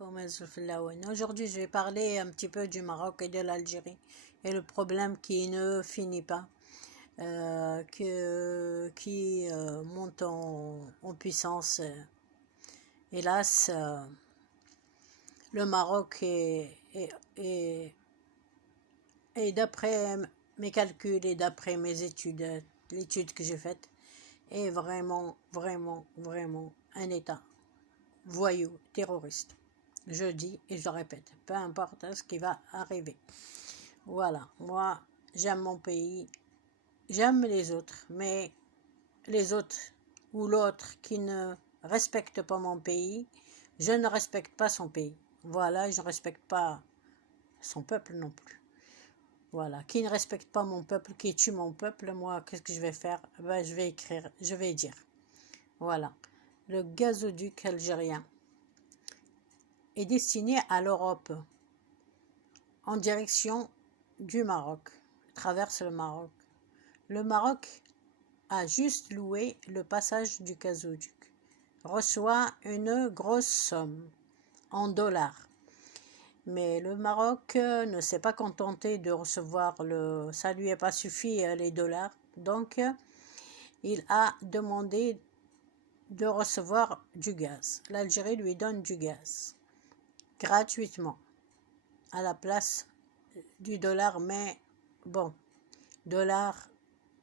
Aujourd'hui, je vais parler un petit peu du Maroc et de l'Algérie et le problème qui ne finit pas, qui monte en puissance. Hélas, le Maroc est d'après mes calculs et d'après mes études, l'étude que j'ai faite, est vraiment, vraiment, vraiment un État voyou, terroriste. Je dis et je répète, peu importe ce qui va arriver. Voilà, moi, j'aime mon pays, j'aime les autres, mais les autres ou l'autre qui ne respecte pas mon pays, je ne respecte pas son pays. Voilà, je ne respecte pas son peuple non plus. Voilà, qui ne respecte pas mon peuple, qui tue mon peuple, moi, qu'est-ce que je vais faire? Ben, je vais écrire, je vais dire. Voilà, le gazoduc algérien est destiné à l'Europe, en direction du Maroc, traverse le Maroc. Le Maroc a juste loué le passage du gazoduc, reçoit une grosse somme en dollars. Mais le Maroc ne s'est pas contenté de recevoir ça lui est pas suffi les dollars, donc il a demandé de recevoir du gaz. L'Algérie lui donne du gaz gratuitement à la place du dollar, mais bon, dollar,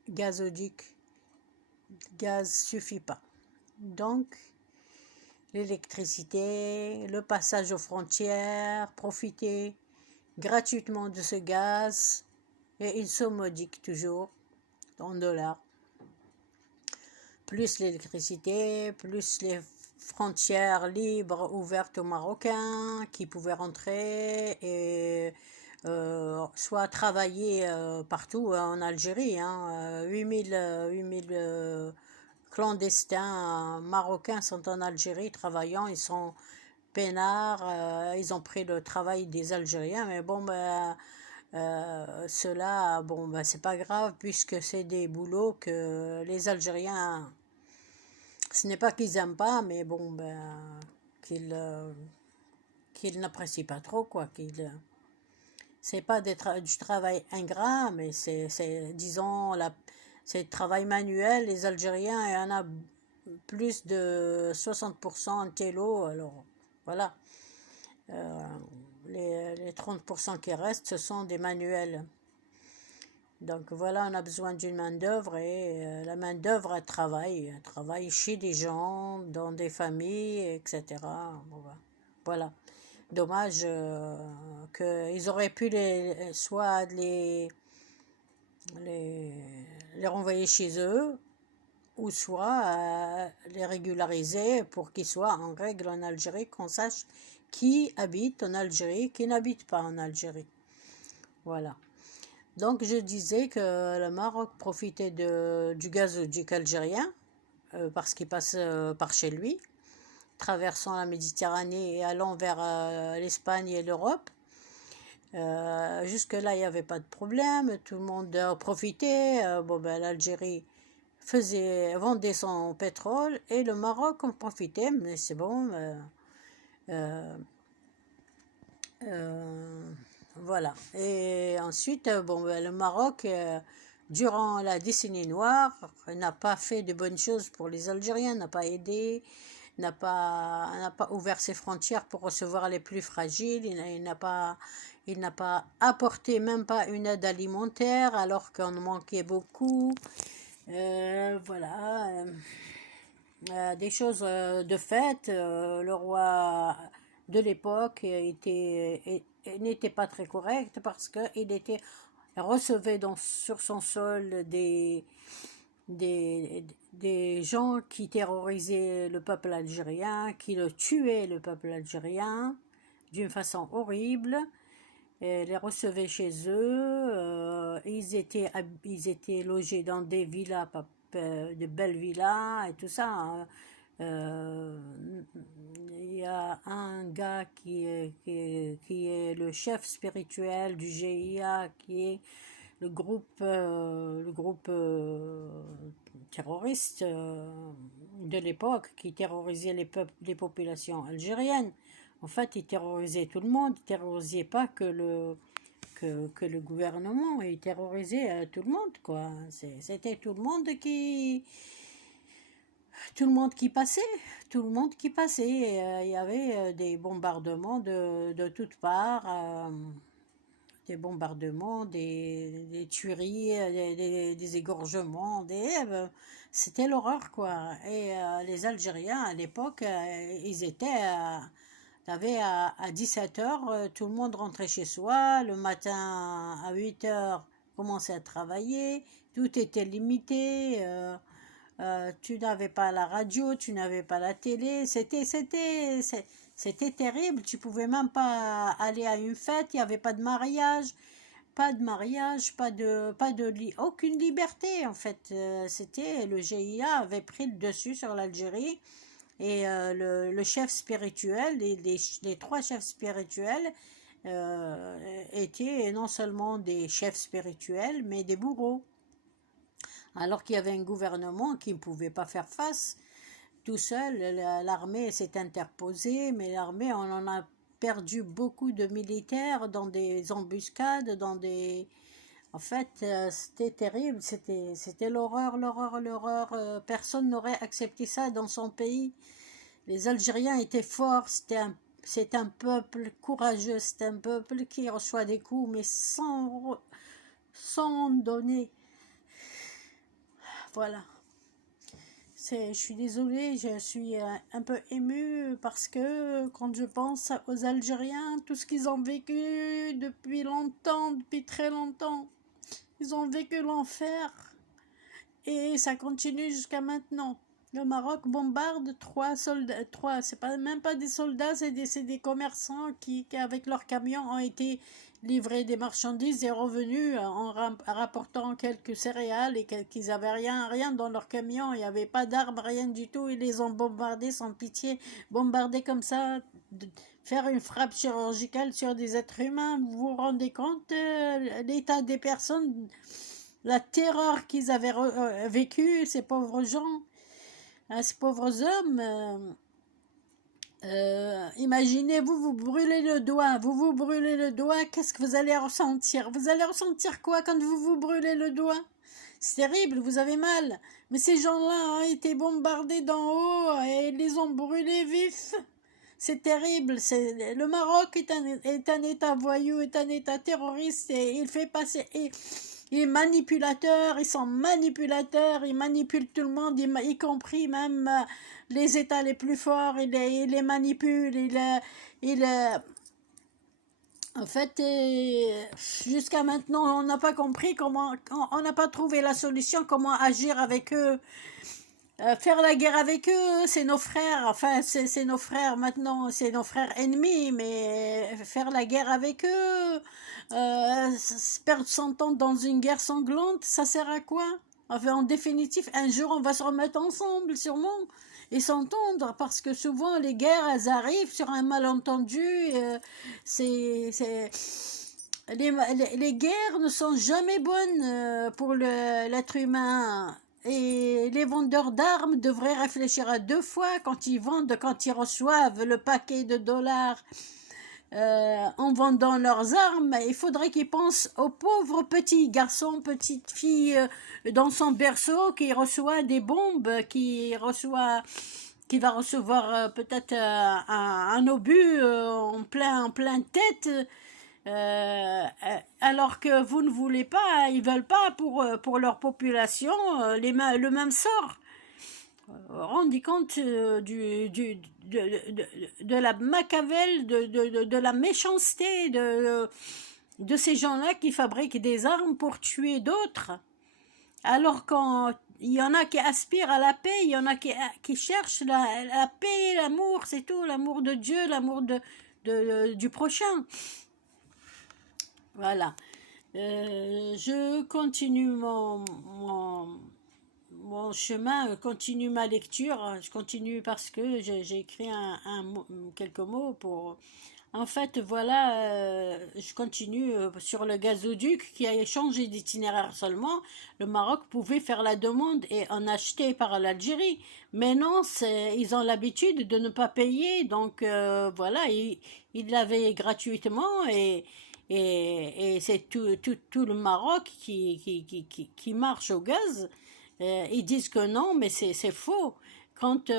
gazoduc, gaz suffit pas. Donc, l'électricité, le passage aux frontières, profiter gratuitement de ce gaz, et une somme modique toujours, en dollars. Plus l'électricité, plus les frontières libres ouvertes aux Marocains qui pouvaient rentrer et soit travailler partout en Algérie. 8000 clandestins marocains sont en Algérie travaillant, ils sont peinards, ils ont pris le travail des Algériens, mais bon, cela, bon, c'est pas grave puisque c'est des boulots que les Algériens, ce n'est pas qu'ils aiment pas, mais bon, qu'ils n'apprécient pas trop, quoi, c'est pas du travail ingrat, mais disons, c'est travail manuel. Les Algériens, il y en a plus de 60% en télo, alors voilà. Les 30% qui restent, ce sont des manuels. Donc voilà, on a besoin d'une main-d'œuvre et la main-d'œuvre, elle travaille chez des gens, dans des familles, etc. Voilà. Dommage qu'ils auraient pu soit les renvoyer chez eux, ou soit les régulariser pour qu'ils soient en règle en Algérie, qu'on sache qui habite en Algérie, qui n'habite pas en Algérie. Voilà. Donc je disais que le Maroc profitait du gazoduc algérien, parce qu'il passe par chez lui, traversant la Méditerranée et allant vers l'Espagne et l'Europe. Jusque-là, il n'y avait pas de problème, tout le monde profitait. L'Algérie vendait son pétrole et le Maroc en profitait, mais c'est bon. Voilà. Et ensuite, le Maroc, durant la décennie noire, n'a pas fait de bonnes choses pour les Algériens, n'a pas aidé, n'a pas ouvert ses frontières pour recevoir les plus fragiles, il n'a pas apporté même pas une aide alimentaire alors qu'on manquait beaucoup. Des choses de fait. Le roi de l'époque n'était pas très correct parce qu'il recevait sur son sol des gens qui terrorisaient le peuple algérien, qui le tuaient le peuple algérien d'une façon horrible. Et les recevaient chez eux, ils étaient logés dans des villas, de belles villas et tout ça. Il y a un gars qui est le chef spirituel du GIA, qui est le groupe terroriste de l'époque, qui terrorisait les populations algériennes. En fait, ils terrorisaient tout le monde, ils terrorisaient pas que le gouvernement, ils terrorisaient tout le monde, quoi. C'était tout le monde qui passait, tout le monde qui passait. Et, il y avait des bombardements de toutes parts, des bombardements, des tueries, des égorgements, c'était l'horreur, quoi. Et les Algériens, à l'époque, ils étaient t'avais à 17 heures, tout le monde rentrait chez soi, le matin à 8 heures, commençait à travailler, tout était limité, tu n'avais pas la radio, tu n'avais pas la télé, c'était terrible, tu pouvais même pas aller à une fête, il n'y avait pas de aucune liberté en fait. Le GIA avait pris le dessus sur l'Algérie et le chef spirituel, les trois chefs spirituels étaient non seulement des chefs spirituels, mais des bourreaux. Alors qu'il y avait un gouvernement qui ne pouvait pas faire face tout seul. L'armée s'est interposée, mais l'armée, on en a perdu beaucoup de militaires dans des embuscades, En fait, c'était terrible, c'était l'horreur, l'horreur, l'horreur. Personne n'aurait accepté ça dans son pays. Les Algériens étaient forts, c'est un peuple courageux, c'est un peuple qui reçoit des coups, mais sans donner. Voilà. Je suis désolée, je suis un peu émue parce que quand je pense aux Algériens, tout ce qu'ils ont vécu depuis longtemps, depuis très longtemps, ils ont vécu l'enfer et ça continue jusqu'à maintenant. Le Maroc bombarde c'est pas, même pas des soldats, c'est des commerçants qui, avec leurs camions, ont été livrés des marchandises et revenus en rapportant quelques céréales et qu'ils n'avaient rien dans leur camion, il n'y avait pas d'armes, rien du tout, ils les ont bombardés sans pitié, bombardés comme ça, faire une frappe chirurgicale sur des êtres humains, vous vous rendez compte l'état des personnes, la terreur qu'ils avaient vécue, ces pauvres gens. Ces pauvres hommes, imaginez-vous, vous brûlez le doigt, qu'est-ce que vous allez ressentir? Vous allez ressentir quoi quand vous brûlez le doigt? C'est terrible, vous avez mal. Mais ces gens-là ont été bombardés d'en haut et ils les ont brûlés vifs. C'est terrible. Le Maroc est un État voyou, est un État terroriste et il fait passer... Il est manipulateur, ils sont manipulateurs, ils manipulent tout le monde, y compris même les États les plus forts, il les manipule, en fait, jusqu'à maintenant, on n'a pas compris on n'a pas trouvé la solution, comment agir avec eux. Faire la guerre avec eux, c'est nos frères, enfin c'est nos frères maintenant, c'est nos frères ennemis, mais faire la guerre avec eux, perdre son temps dans une guerre sanglante, ça sert à quoi? Enfin, en définitive, un jour on va se remettre ensemble sûrement et s'entendre, parce que souvent les guerres, elles arrivent sur un malentendu, c'est... Les guerres ne sont jamais bonnes pour l'être humain. Et les vendeurs d'armes devraient réfléchir à deux fois quand ils vendent, quand ils reçoivent le paquet de dollars en vendant leurs armes. Il faudrait qu'ils pensent aux pauvres petits garçons, petites filles dans son berceau qui reçoit des bombes, qui va recevoir peut-être un obus en plein tête. Alors que vous ne voulez pas, ils veulent pas pour leur population le même sort. Rendez compte de la macavelle, de la méchanceté de ces gens-là qui fabriquent des armes pour tuer d'autres. Alors quand il y en a qui aspirent à la paix, il y en a qui cherchent la paix, l'amour, c'est tout, l'amour de Dieu, l'amour du prochain. Voilà. Je continue mon chemin, continue ma lecture. Je continue parce que j'ai écrit quelques mots En fait, voilà, je continue sur le gazoduc qui a changé d'itinéraire seulement. Le Maroc pouvait faire la demande et en acheter par l'Algérie. Mais non, ils ont l'habitude de ne pas payer. Donc voilà, ils l'avaient gratuitement et c'est tout le Maroc qui marche au gaz. Ils disent que non, mais c'est faux. Quand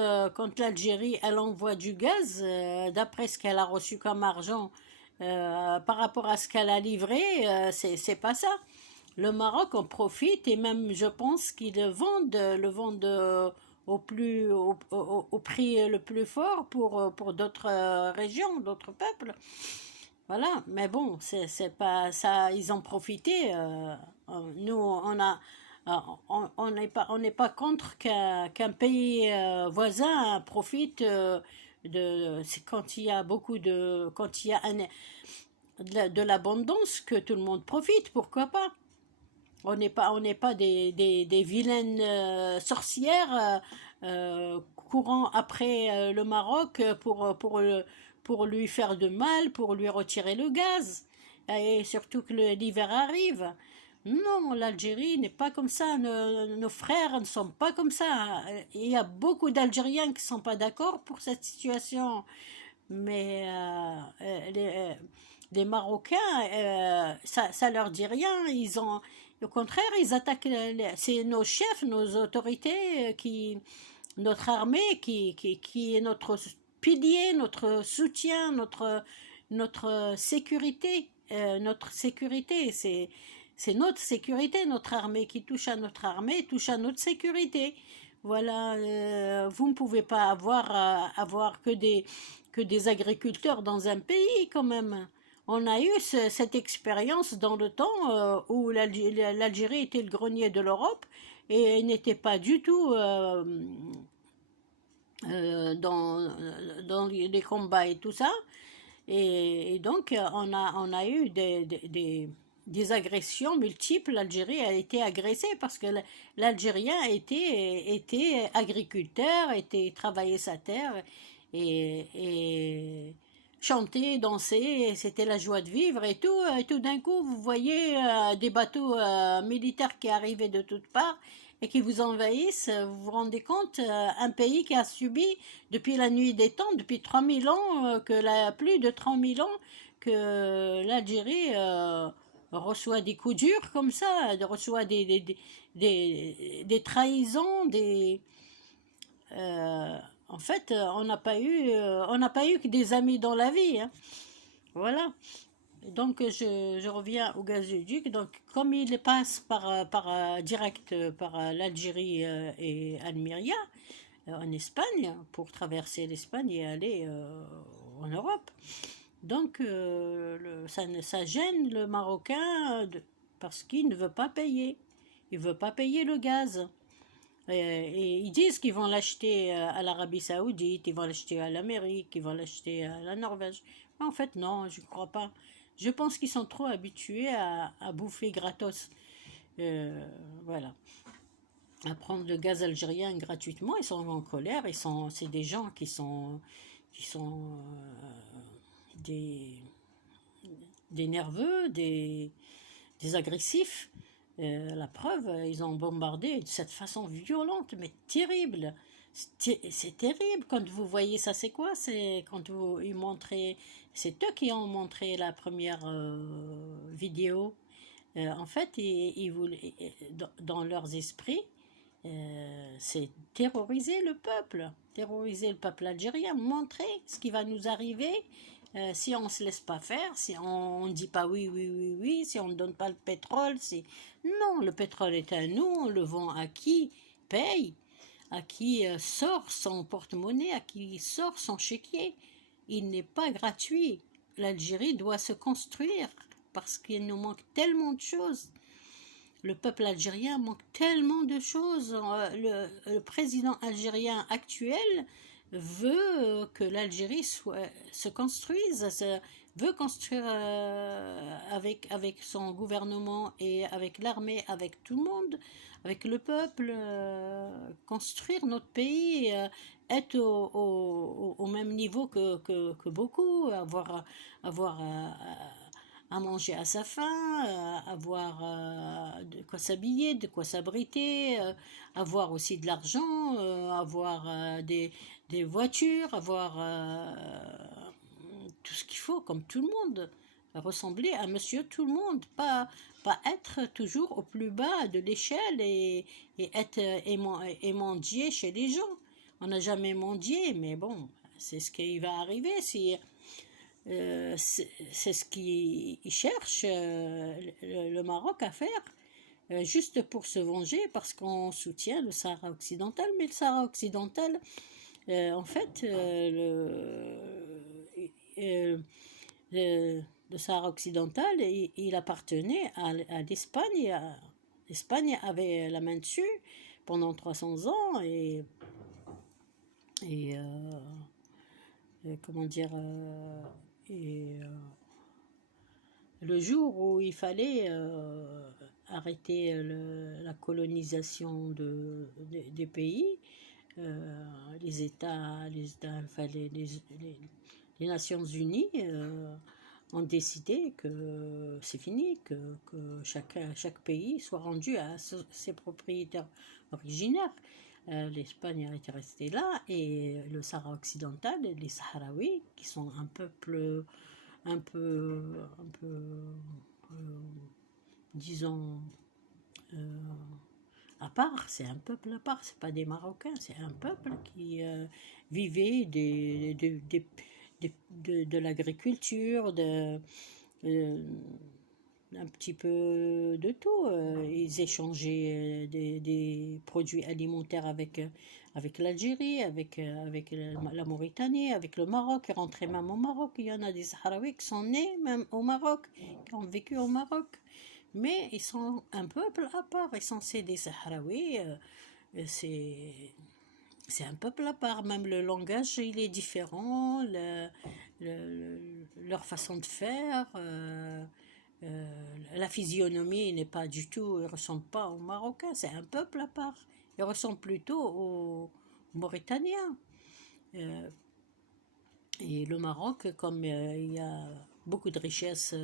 l'Algérie, elle envoie du gaz, d'après ce qu'elle a reçu comme argent, par rapport à ce qu'elle a livré, c'est pas ça. Le Maroc en profite et même, je pense qu'ils le vendent au prix le plus fort pour d'autres régions, d'autres peuples. Voilà, mais bon, c'est pas ça, ils ont profité. Nous, euh, on n'est pas contre qu'un pays voisin profite c'est quand il y a quand il y a de l'abondance que tout le monde profite, pourquoi pas? On n'est pas des vilaines sorcières courant après le Maroc pour lui faire de mal, pour lui retirer le gaz. Et surtout que l'hiver arrive. Non, l'Algérie n'est pas comme ça. Nos frères ne sont pas comme ça. Il y a beaucoup d'Algériens qui ne sont pas d'accord pour cette situation. Mais les Marocains, ça leur dit rien. Au contraire, ils attaquent. C'est nos chefs, nos autorités, notre armée, qui est notre pilier, notre soutien, notre sécurité. Notre sécurité, c'est notre sécurité, notre armée qui touche à notre armée, touche à notre sécurité. Voilà, vous ne pouvez pas avoir que des agriculteurs dans un pays quand même. On a eu cette expérience dans le temps où l'Algérie était le grenier de l'Europe et n'était pas du tout dans les combats et tout ça. Et donc, on a eu des agressions multiples. L'Algérie a été agressée parce que l'Algérien était agriculteur, travaillait sa terre et chantait, dansait, c'était la joie de vivre et tout. Et tout d'un coup, vous voyez des bateaux militaires qui arrivaient de toutes parts et qui vous envahissent. Vous vous rendez compte, un pays qui a subi depuis la nuit des temps, depuis 3000 ans, plus de 3000 ans, que l'Algérie reçoit des coups durs comme ça, reçoit des trahisons, en fait, on n'a pas eu que des amis dans la vie, hein. Voilà. Donc, je reviens au gazoduc. Donc, comme il passe direct par l'Algérie et Almeria, en Espagne, pour traverser l'Espagne et aller en Europe. Donc, ça gêne le Marocain parce qu'il ne veut pas payer. Il ne veut pas payer le gaz. Et ils disent qu'ils vont l'acheter à l'Arabie Saoudite, ils vont l'acheter à l'Amérique, ils vont l'acheter à la Norvège. Mais en fait, non, je ne crois pas. Je pense qu'ils sont trop habitués à bouffer gratos. Voilà. À prendre le gaz algérien gratuitement, ils sont en colère. C'est des gens qui sont des, des nerveux, des agressifs. La preuve, ils ont bombardé de cette façon violente, mais terrible. C'est terrible quand vous voyez ça. C'est quoi? C'est quand ils montraient. C'est eux qui ont montré la première vidéo. En fait, dans leurs esprits, c'est terroriser le peuple algérien, montrer ce qui va nous arriver si on ne se laisse pas faire, si on ne dit pas oui, oui, oui, oui, si on ne donne pas le pétrole. Non, le pétrole est à nous, on le vend à qui paye, à qui sort son porte-monnaie, à qui sort son chéquier. Il n'est pas gratuit. L'Algérie doit se construire parce qu'il nous manque tellement de choses. Le peuple algérien manque tellement de choses. Le président algérien actuel veut que l'Algérie se construise, veut construire avec son gouvernement et avec l'armée, avec tout le monde, avec le peuple, construire notre pays, être au même niveau que beaucoup, avoir à manger à sa faim, avoir de quoi s'habiller, de quoi s'abriter, avoir aussi de l'argent, avoir des voitures, avoir tout ce qu'il faut, comme tout le monde, ressembler à monsieur tout le monde, pas être toujours au plus bas de l'échelle et être et mendier chez les gens. On n'a jamais mendié, mais bon, c'est ce qui va arriver si c'est ce qu'ils cherchent le Maroc à faire, juste pour se venger, parce qu'on soutient le Sahara occidental. Mais le Sahara occidental, en fait, euh, le Sahara occidental, il appartenait à l'Espagne. L'Espagne avait la main dessus pendant 300 ans et comment dire, et le jour où il fallait arrêter la colonisation des pays, les États, les Nations Unies ont décidé que c'est fini, que chaque pays soit rendu à ses propriétaires originaires. L'Espagne était restée là et le Sahara occidental, les Sahraouis, qui sont un peuple un peu disons, à part, c'est un peuple à part, c'est pas des Marocains, c'est un peuple qui vivait de l'agriculture, un petit peu de tout. Ils échangeaient des produits alimentaires avec l'Algérie, avec la Mauritanie, avec le Maroc. Ils rentraient même au Maroc. Il y en a des Sahraouis qui sont nés même au Maroc, qui ont vécu au Maroc. Mais ils sont un peuple à part. Essentiel des Sahraouis, c'est un peuple à part. Même le langage, il est différent, leur façon de faire. La physionomie n'est pas du tout, il ne ressemble pas aux Marocains, c'est un peuple à part. Il ressemble plutôt aux Mauritaniens. Euh, et le Maroc, comme il y a beaucoup de richesses,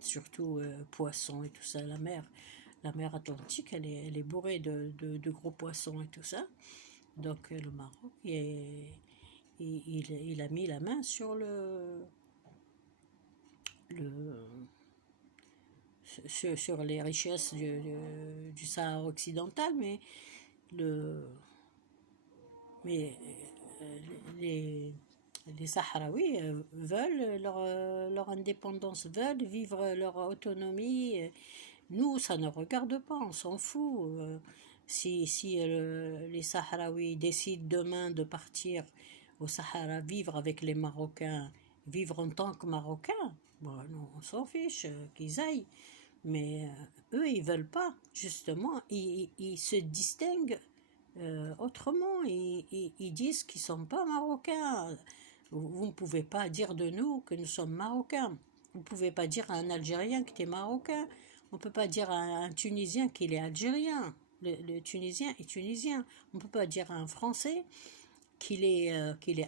surtout poissons et tout ça, la mer Atlantique, elle est bourrée de gros poissons et tout ça. Donc le Maroc, il a mis la main sur le sur les richesses du Sahara occidental, le, mais les Sahraouis veulent leur indépendance, veulent vivre leur autonomie. Nous, ça ne regarde pas, on s'en fout. Si les Sahraouis décident demain de partir au Sahara, vivre avec les Marocains, vivre en tant que Marocains, bon, non, on s'en fiche, qu'ils aillent. Mais eux, ils veulent pas, justement. Ils se distinguent autrement. Ils disent qu'ils sont pas marocains. Vous ne pouvez pas dire de nous que nous sommes marocains. Vous ne pouvez pas dire à un Algérien que tu es marocain. On ne peut pas dire à un Tunisien qu'il est algérien. Le Tunisien est tunisien. On ne peut pas dire à un Français qu'il est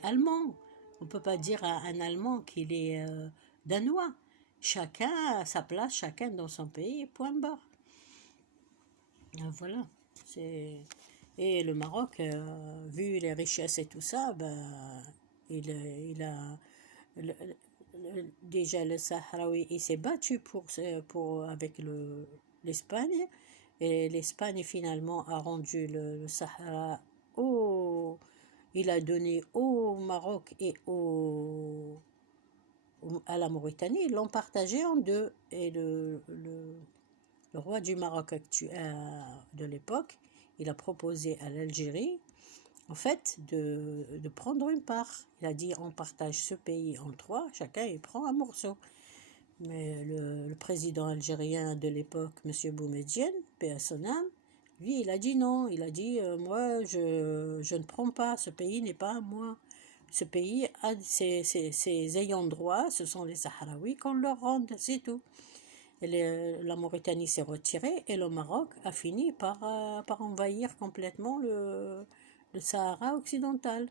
allemand. On ne peut pas dire à un Allemand qu'il est danois. Chacun à sa place, chacun dans son pays, point barre. Voilà. Et le Maroc, vu les richesses et tout ça, ben, il a déjà le Sahraoui, il s'est battu avec l'Espagne, et l'Espagne finalement a rendu le Sahara il a donné au Maroc et à la Mauritanie, ils l'ont partagé en deux. Et le roi du Maroc de l'époque, il a proposé à l'Algérie, en fait, de prendre une part. Il a dit, on partage ce pays en trois, chacun il prend un morceau. Mais le président algérien de l'époque, M. Boumedienne, paix à son âme, Lui, il a dit non. Il a dit, moi, je ne prends pas. Ce pays n'est pas à moi. Ce pays a ses ayants droit. Ce sont les Sahraouis qu'on leur rende. C'est tout. La Mauritanie s'est retirée et le Maroc a fini par envahir complètement le Sahara occidental.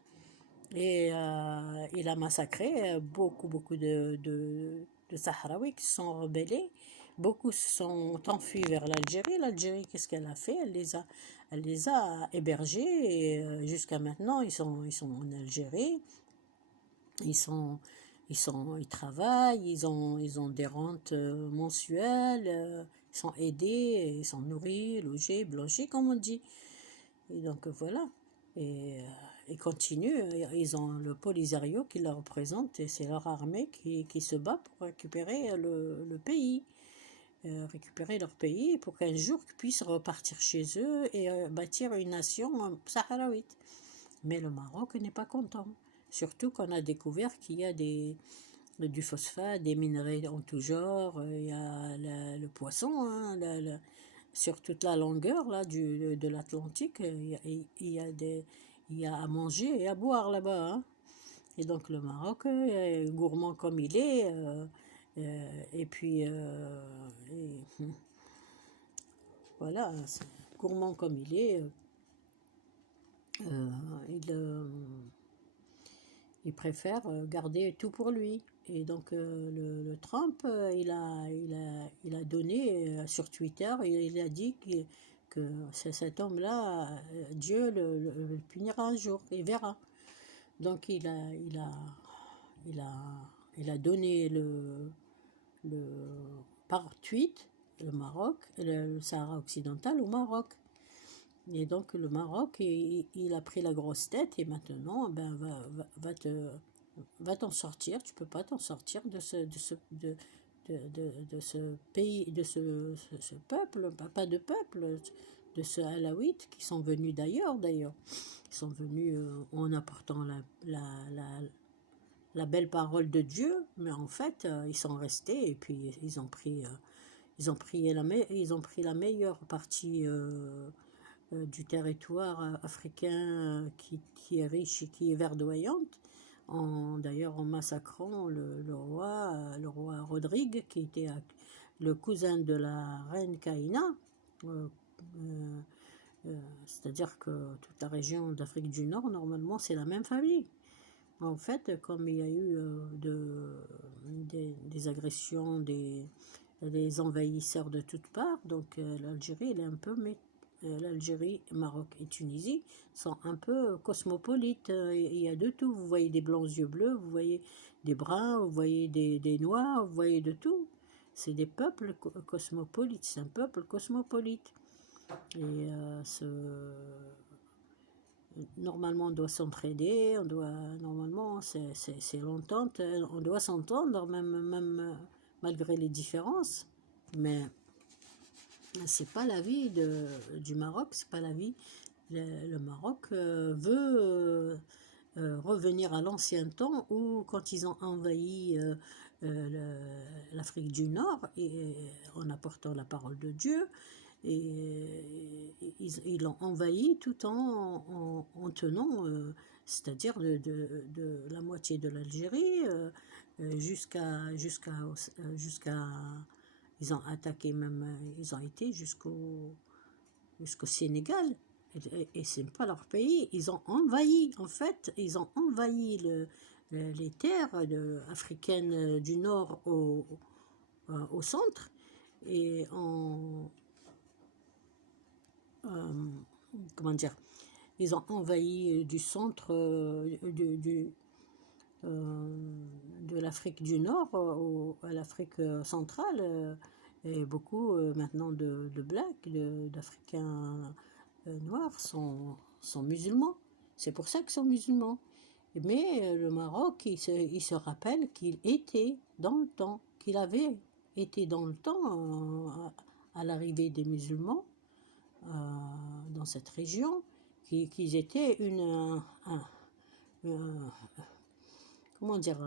Et il a massacré beaucoup de Sahraouis qui se sont rebellés. Beaucoup se sont enfuis vers l'Algérie. L'Algérie, qu'est-ce qu'elle a fait? Elle les a hébergés et jusqu'à maintenant, ils sont en Algérie. Ils sont, ils travaillent, ils ont des rentes mensuelles, ils sont aidés, ils sont nourris, logés, blanchis, comme on dit. Et donc voilà. Et ils continuent. Ils ont le Polisario qui les représente et c'est leur armée qui se bat pour récupérer le pays. Récupérer leur pays pour qu'un jour ils puissent repartir chez eux et bâtir une nation sahraouite. Mais le Maroc n'est pas content. Surtout qu'on a découvert qu'il y a du phosphate, des minerais en tout genre, il y a le poisson, hein, sur toute la longueur là, de l'Atlantique, il y a à manger et à boire là-bas. Hein. Et donc le Maroc, gourmand comme il est, et puis voilà, gourmand comme il est, il, il préfère garder tout pour lui. Et donc le Trump, il a donné sur Twitter, il a dit que cet homme-là, Dieu le punira un jour, il verra. Donc il a donné le par tweet le Maroc, le Sahara occidental au Maroc. Et donc le Maroc, il a pris la grosse tête et maintenant, ben, va t'en sortir. Tu peux pas t'en sortir de ce pays, de ce peuple, pas de peuple, de ce Alaouite qui sont venus d'ailleurs. Ils sont venus en apportant la belle parole de Dieu, mais en fait, ils sont restés et puis ils ont pris la meilleure partie du territoire africain qui est riche et qui est verdoyante, d'ailleurs en massacrant le roi Rodrigue, qui était le cousin de la reine Kaïna. Euh, euh, C'est-à-dire que toute la région d'Afrique du Nord, normalement, c'est la même famille. En fait, comme il y a eu des agressions, des envahisseurs de toutes parts, donc l'Algérie, elle est un peu l'Algérie, Maroc et Tunisie sont un peu cosmopolites. Il y a de tout. Vous voyez des blancs aux yeux bleus, vous voyez des bruns, vous voyez des noirs, vous voyez de tout. C'est des peuples cosmopolites. C'est un peuple cosmopolite. Et normalement, on doit s'entraider. Normalement, c'est l'entente. On doit s'entendre, même malgré les différences. Mais c'est pas la vie du Maroc, c'est pas la vie. Le Maroc veut revenir à l'ancien temps où, quand ils ont envahi l'Afrique du Nord, et en apportant la parole de Dieu, et ils l'ont envahi tout en tenant, c'est-à-dire de la moitié de l'Algérie jusqu'à ils ont attaqué même, ils ont été jusqu'au Sénégal. Et c'est pas leur pays. Ils ont envahi, en fait, ils ont envahi les terres africaines du nord au centre. Et comment dire, ils ont envahi du centre de l'Afrique du Nord à l'Afrique centrale. Et beaucoup maintenant de Blacks, d'Africains noirs sont musulmans. C'est pour ça qu'ils sont musulmans. Mais le Maroc, il se rappelle qu'il était dans le temps, qu'il avait été dans le temps à l'arrivée des musulmans dans cette région, qu'ils étaient comment dire,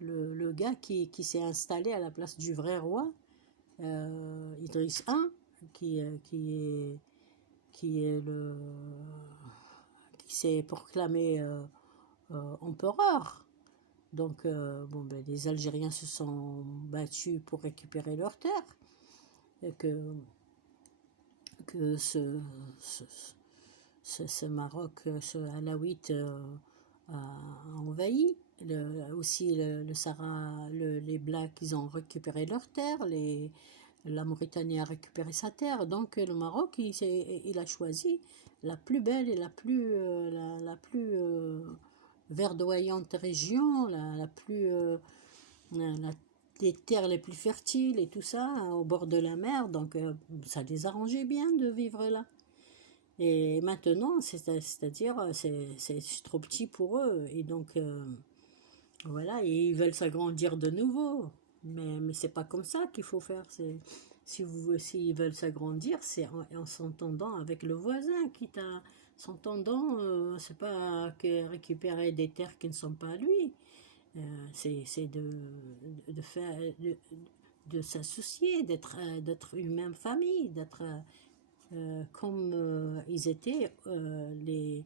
le gars qui s'est installé à la place du vrai roi, Idriss I, qui est qui s'est proclamé empereur. Donc, bon, ben, les Algériens se sont battus pour récupérer leurs terres, et que ce Maroc, ce Alaouite a envahi. Aussi le Sahara, les Blacks, ils ont récupéré leurs terres, la Mauritanie a récupéré sa terre. Donc le Maroc, il a choisi la plus belle et la plus verdoyante région, les terres les plus fertiles et tout ça, hein, au bord de la mer. Donc ça les arrangeait bien de vivre là. Et maintenant, c'est-à-dire, c'est trop petit pour eux. Et donc, voilà, et ils veulent s'agrandir de nouveau. Mais c'est pas comme ça qu'il faut faire. S'ils veulent s'agrandir, c'est en s'entendant avec le voisin, quitte à s'entendant, c'est pas que récupérer des terres qui ne sont pas à lui. C'est de faire, de s'associer, d'être une même famille, d'être comme ils étaient les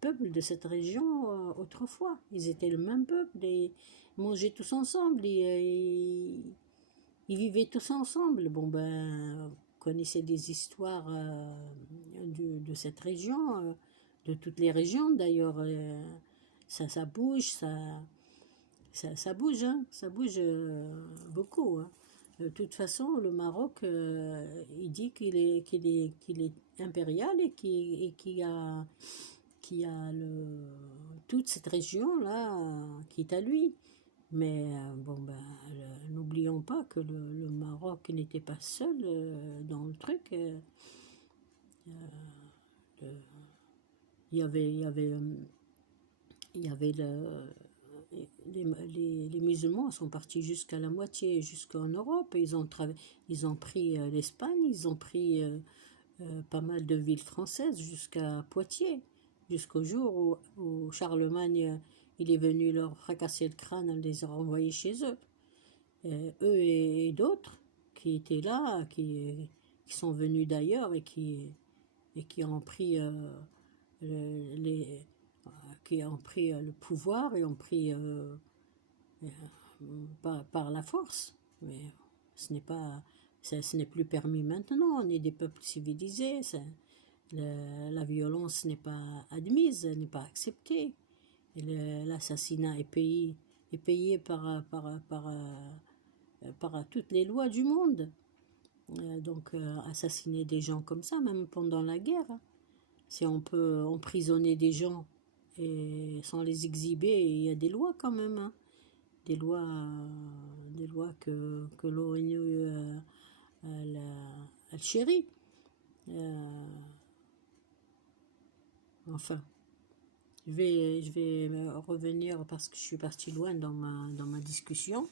peuples de cette région autrefois. Ils étaient le même peuple, ils mangeaient tous ensemble, ils vivaient tous ensemble. Bon ben, vous connaissez des histoires de cette région, de toutes les régions d'ailleurs. Ça bouge, ça bouge, hein, ça bouge beaucoup. Hein. De toute façon, le Maroc, il dit qu'il est impérial et qui a toute cette région-là qui est à lui. Mais bon, ben, n'oublions pas que le Maroc n'était pas seul dans le truc. Le- il y avait, il y avait, il y avait les musulmans sont partis jusqu'à la moitié, jusqu'en Europe. Et ils ont pris l'Espagne, ils ont pris pas mal de villes françaises jusqu'à Poitiers, jusqu'au jour où Charlemagne il est venu leur fracasser le crâne en les renvoyer chez eux. Eux et d'autres qui étaient là, qui sont venus d'ailleurs et qui ont pris les, qui ont pris le pouvoir et ont pris par la force. Mais ce n'est pas, ce n'est plus permis maintenant. On est des peuples civilisés. La violence n'est pas admise, n'est pas acceptée. L'assassinat est payé par toutes les lois du monde. Donc assassiner des gens comme ça, même pendant la guerre, hein. Si on peut emprisonner des gens et sans les exhiber, il y a des lois quand même, hein. Des lois que l'ONU elle chérit. Enfin, je vais revenir parce que je suis partie loin dans ma discussion.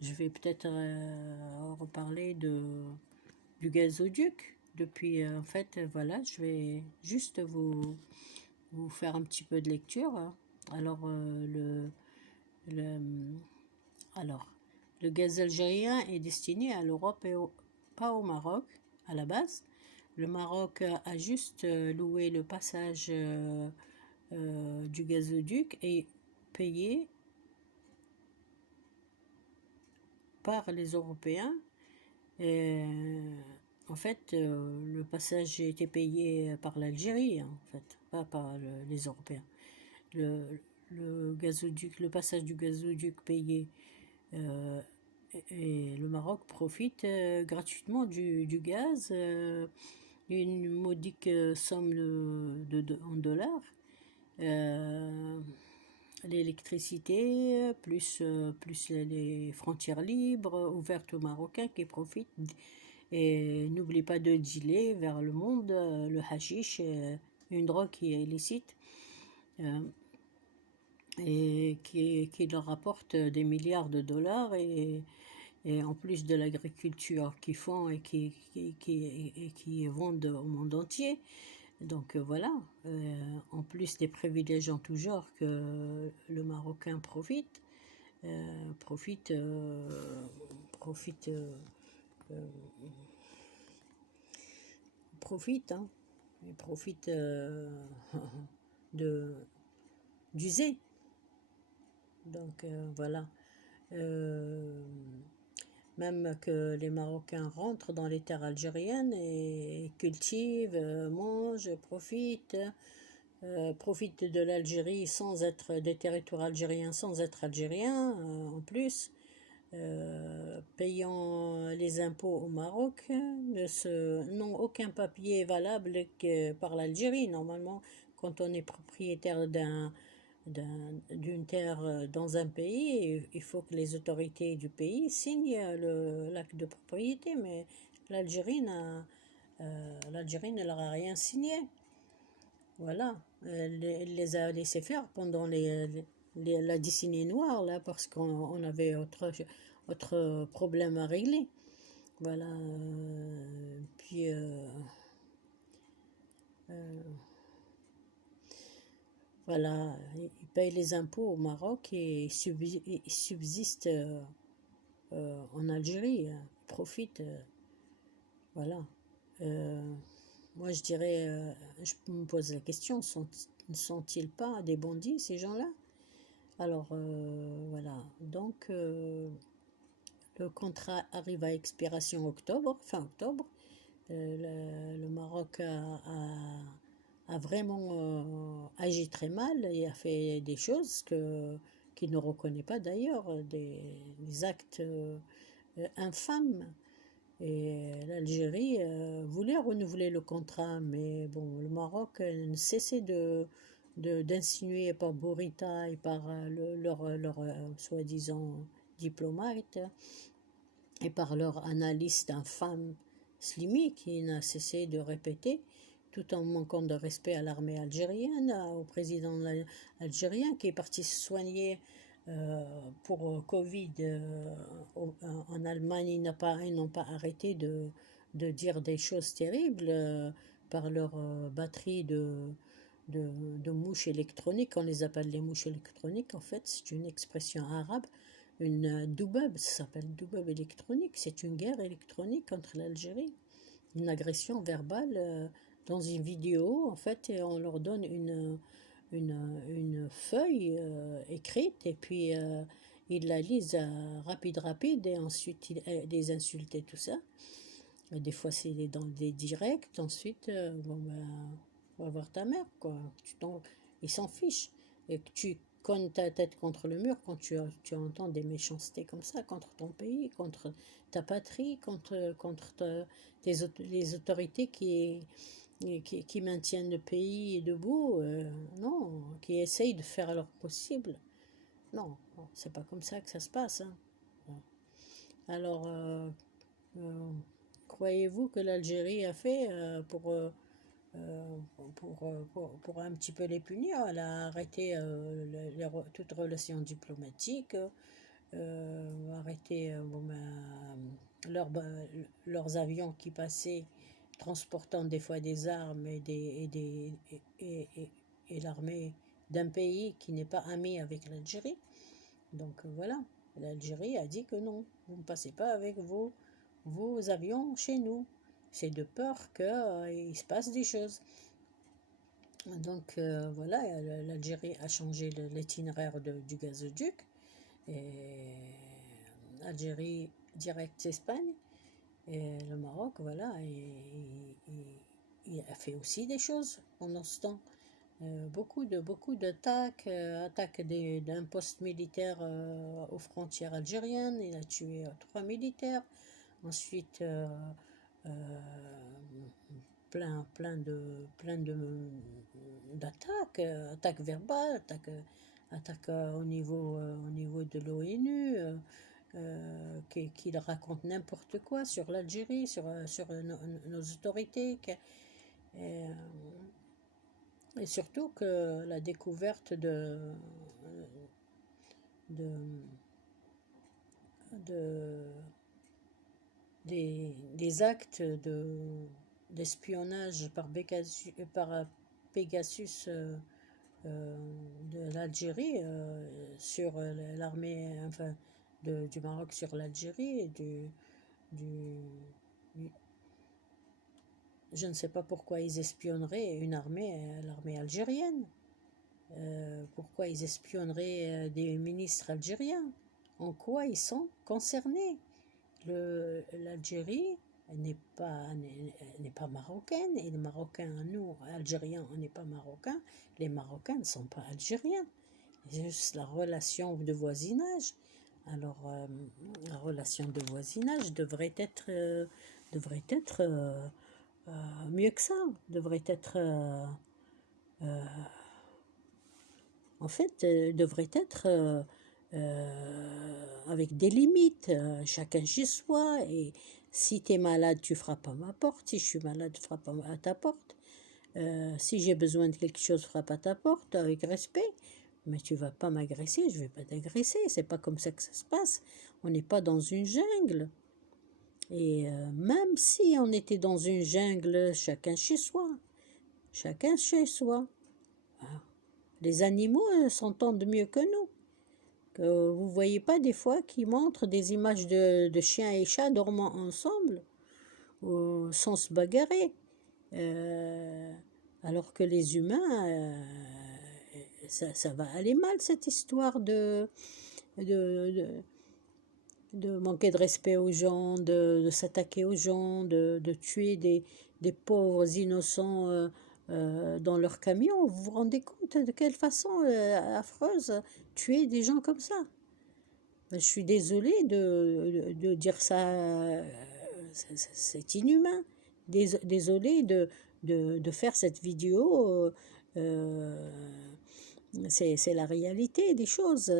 Je vais peut-être reparler du gazoduc. Depuis, en fait, voilà, je vais juste vous faire un petit peu de lecture. Alors, le, alors, le gaz algérien est destiné à l'Europe et pas au Maroc à la base. Le Maroc a juste loué le passage du gazoduc et payé par les Européens. En fait, le passage a été payé par l'Algérie, hein, en fait, pas par les Européens. Le passage du gazoduc payé et le Maroc profite gratuitement du gaz, une modique somme en dollars. L'électricité, plus les frontières libres ouvertes aux Marocains qui profitent. Et n'oublie pas de dealer vers le monde le hashish, une drogue qui est illicite et qui leur rapporte des milliards de dollars et en plus de l'agriculture qu'ils font et qui vendent au monde entier. Donc voilà, en plus des privilèges en tout genre que le Marocain profite, profite profitent, hein. Ils profitent de d'user. Donc voilà. Euh, Même que les Marocains rentrent dans les terres algériennes et cultivent, mangent, profitent de l'Algérie sans être des territoires algériens, sans être algériens en plus, payant les impôts au Maroc, n'ont aucun papier valable par l'Algérie. Normalement, quand on est propriétaire d'une terre dans un pays, il faut que les autorités du pays signent l'acte de propriété, mais l'Algérie l'Algérie ne leur a rien signé. Voilà, elle les a laissés faire pendant la décennie noire, là, parce qu'on avait autre problème à régler. Voilà, puis euh, voilà, ils payent les impôts au Maroc et ils subsistent en Algérie, ils profitent, voilà. Euh, Moi, je dirais, je me pose la question, ne sont-ils pas des bandits, ces gens-là? Alors, voilà. Donc, le contrat arrive à expiration fin octobre. Le Maroc a vraiment agi très mal et a fait des choses qu'il ne reconnaît pas d'ailleurs, des actes infâmes. Et l'Algérie voulait renouveler le contrat, mais bon, le Maroc ne cessait d'insinuer par Bourita et par leur soi-disant diplomate et par leur analyste infâme Slimi qui n'a cessé de répéter, tout en manquant de respect à l'armée algérienne, au président algérien qui est parti se soigner pour Covid en Allemagne. Ils n'ont pas arrêté de dire des choses terribles par leur batterie de mouches électroniques. On les appelle les mouches électroniques. En fait, c'est une expression arabe. Une doubab, ça s'appelle doubab électronique. C'est une guerre électronique contre l'Algérie. Une agression verbale dans une vidéo, en fait, et on leur donne une feuille écrite et puis ils la lisent rapide et ensuite ils insultent et tout ça. Et des fois c'est dans des directs, ensuite bon ben on va voir ta mère quoi. Ils s'en fichent et que tu cognes ta tête contre le mur quand tu entends des méchancetés comme ça contre ton pays, contre ta patrie, les autorités qui maintiennent le pays debout, non, qui essayent de faire leur possible. Non, c'est pas comme ça que ça se passe, hein. Alors, euh, croyez-vous que l'Algérie a fait euh, pour un petit peu les punir? Elle a arrêté toute relation diplomatique, arrêté bon, leurs, leurs avions qui passaient transportant des fois des armes et l'armée d'un pays qui n'est pas ami avec l'Algérie. Donc voilà, l'Algérie a dit que non, vous ne passez pas avec vos avions chez nous. C'est de peur qu'il se passe des choses. Donc voilà, l'Algérie a changé l'itinéraire du gazoduc. Et Algérie direct Espagne. Et le Maroc, voilà, il a fait aussi des choses pendant ce temps. Beaucoup d'attaques, attaques d'un poste militaire aux frontières algériennes. Il a tué 3 militaires. Ensuite, euh, plein de d'attaques, attaques verbales, attaques au niveau de l'ONU, qui racontent n'importe quoi sur l'Algérie, sur nos autorités. Et, et surtout que la découverte de, de des actes d'espionnage par Pegasus de l'Algérie sur l'armée, enfin, du Maroc sur l'Algérie et du, Je ne sais pas pourquoi ils espionneraient une armée, l'armée algérienne. Pourquoi ils espionneraient des ministres algériens? En quoi ils sont concernés? L'Algérie n'est pas marocaine, et les Marocains, nous, Algériens, on n'est pas marocains. Les Marocains ne sont pas algériens. C'est juste la relation de voisinage. Alors, la relation de voisinage devrait être mieux que ça. Devrait être, en fait, devrait être avec des limites, chacun chez soi. Et si tu es malade, tu frappes à ma porte. Si je suis malade, je frappe à ta porte. Si j'ai besoin de quelque chose, frappe à ta porte avec respect. Mais tu vas pas m'agresser, je vais pas t'agresser. C'est pas comme ça que ça se passe. On n'est pas dans une jungle. Et même si on était dans une jungle, chacun chez soi. Chacun chez soi. Les animaux s'entendent mieux que nous. Vous voyez pas des fois qu'ils montrent des images de chiens et chats dormant ensemble sans se bagarrer. Alors que les humains, ça va aller mal, cette histoire de manquer de respect aux gens, de s'attaquer aux gens, de tuer des pauvres innocents dans leur camion. Vous vous rendez compte de quelle façon affreuse tuer des gens comme ça? Je suis désolée de dire ça, c'est inhumain. Désolée de faire cette vidéo. C'est la réalité des choses.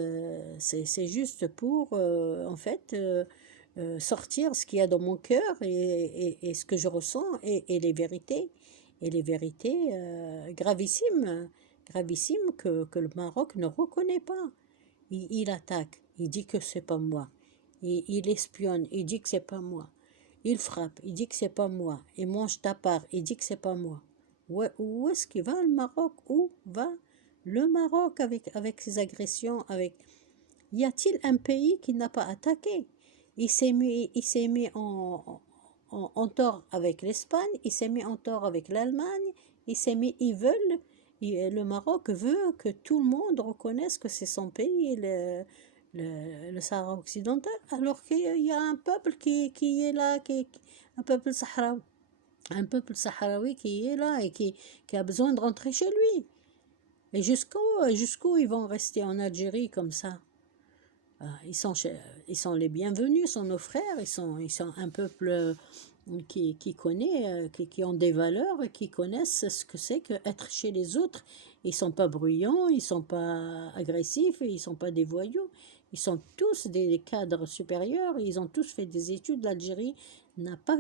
C'est juste pour, en fait, sortir ce qu'il y a dans mon cœur et ce que je ressens et les vérités. Et les vérités gravissimes, gravissimes que le Maroc ne reconnaît pas. Il attaque, il dit que c'est pas moi. Il espionne, il dit que c'est pas moi. Il frappe, il dit que c'est pas moi. Il mange ta part, il dit que c'est pas moi. Où est-ce qu'il va le Maroc? Où va le Maroc avec ses agressions? Y a-t-il un pays qui n'a pas attaqué? Il s'est mis en tort avec l'Espagne, il s'est mis en tort avec l'Allemagne, le Maroc veut que tout le monde reconnaisse que c'est son pays, le Sahara occidental, alors qu'il y a un peuple qui est là, un peuple sahraoui. Un peuple sahraoui qui est là et qui a besoin de rentrer chez lui. Et jusqu'où ils vont rester en Algérie comme ça? Ils sont les bienvenus, sont nos frères, ils sont un peuple qui connaît, qui ont des valeurs et qui connaissent ce que c'est qu'être chez les autres. Ils sont pas bruyants, ils sont pas agressifs, et ils sont pas des voyous. Ils sont tous des cadres supérieurs, ils ont tous fait des études. L'Algérie n'a pas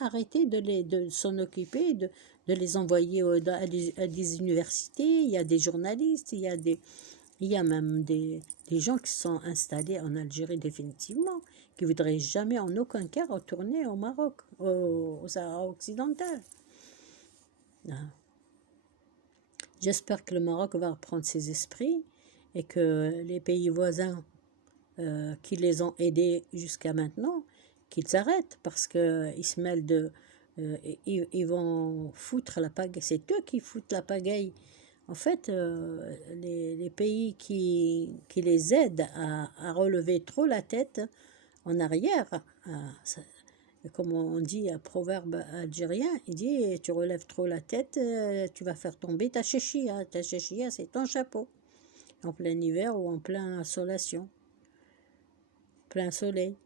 arrêté de s'en occuper, de les envoyer à des universités. Il y a des journalistes, il y a même des gens qui sont installés en Algérie définitivement, qui ne voudraient jamais en aucun cas retourner au Maroc, au Sahara occidental. J'espère que le Maroc va reprendre ses esprits et que les pays voisins qui les ont aidés jusqu'à maintenant, qu'ils arrêtent, parce qu'ils se mêlent ils vont foutre la pagaille. C'est eux qui foutent la pagaille. En fait, les pays qui les aident à relever trop la tête en arrière, comme on dit, un proverbe algérien, il dit tu relèves trop la tête, tu vas faire tomber ta chéchia. Ta chéchia, c'est ton chapeau, en plein hiver ou en plein insolation, plein soleil.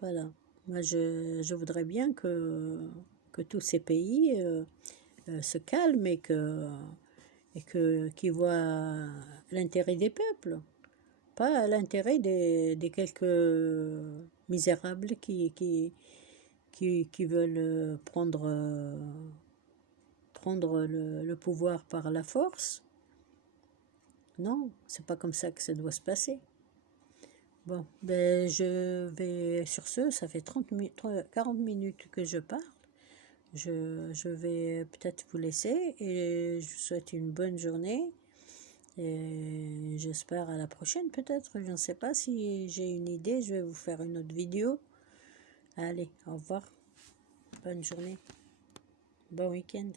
Voilà. Moi, je voudrais bien que tous ces pays se calment et qu'ils voient l'intérêt des peuples, pas l'intérêt des quelques misérables qui veulent prendre le pouvoir par la force. Non, c'est pas comme ça que ça doit se passer. Bon, ben je vais, sur ce, ça fait 40 minutes que je parle. Je vais peut-être vous laisser et je vous souhaite une bonne journée. Et j'espère à la prochaine peut-être. Je ne sais pas si j'ai une idée, je vais vous faire une autre vidéo. Allez, au revoir. Bonne journée. Bon week-end.